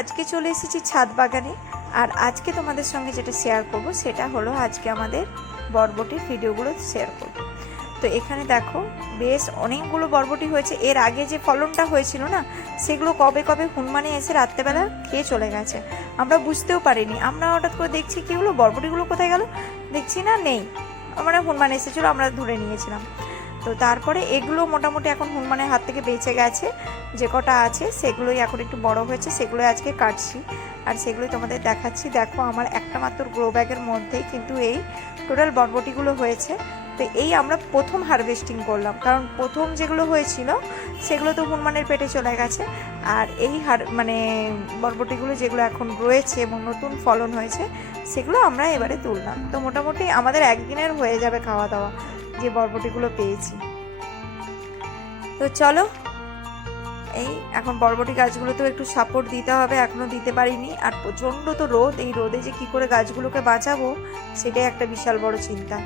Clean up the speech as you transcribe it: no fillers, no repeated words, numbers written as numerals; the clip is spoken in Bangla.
আজকে চলে এসেছি ছাদ বাগানে। আর আজকে তোমাদের সঙ্গে যেটা শেয়ার করব সেটা হলো আজকে আমাদের বরবটির ভিডিওগুলো শেয়ার করব। তো এখানে দেখো বেশ অনেকগুলো বরবটি হয়েছে। এর আগে যে ফলনটা হয়েছিল না, সেগুলো কবে কবে হনুমানে এসে রাত্রেবেলা খেয়ে চলে গেছে। আমরা বুঝতেও পারিনি। আমরা হঠাৎ করে দেখছি কি হলো, বরবটিগুলো কোথায় গেল, দেখছি না নেই, মানে হনুমান এসেছিলো, আমরা ধরে নিয়েছিলাম। তো তারপরে এগুলো মোটামুটি এখন হনুমানের হাত থেকে বেঁচে গেছে। যে কটা আছে সেগুলোই এখন একটু বড় হয়েছে, সেগুলোই আজকে কাটছি আর সেগুলোই তোমাদের দেখাচ্ছি। দেখো আমার একটা মাত্র গ্রো ব্যাগের মধ্যেই কিন্তু এই টোটাল বরবটিগুলো হয়েছে। তো এই আমরা প্রথম হারভেস্টিং করলাম, কারণ প্রথম যেগুলো হয়েছিল সেগুলো তো হনুমানের পেটে চলে গেছে। আর এই মানে বরবটিগুলো যেগুলো এখন রয়েছে এবং নতুন ফলন হয়েছে সেগুলো আমরা এবারে তুললাম। তো মোটামুটি আমাদের একদিনের হয়ে যাবে খাওয়া দাওয়া, যে বরবটিগুলো পেয়েছি। তো চলো, এই এখন বরবটি গাছগুলোতেও একটু সাপোর্ট দিতে হবে, এখনও দিতে পারিনি। আর প্রচণ্ড তো রোদ, এই রোদে যে কী করে গাছগুলোকে বাঁচাবো সেটাই একটা বিশাল বড় চিন্তা।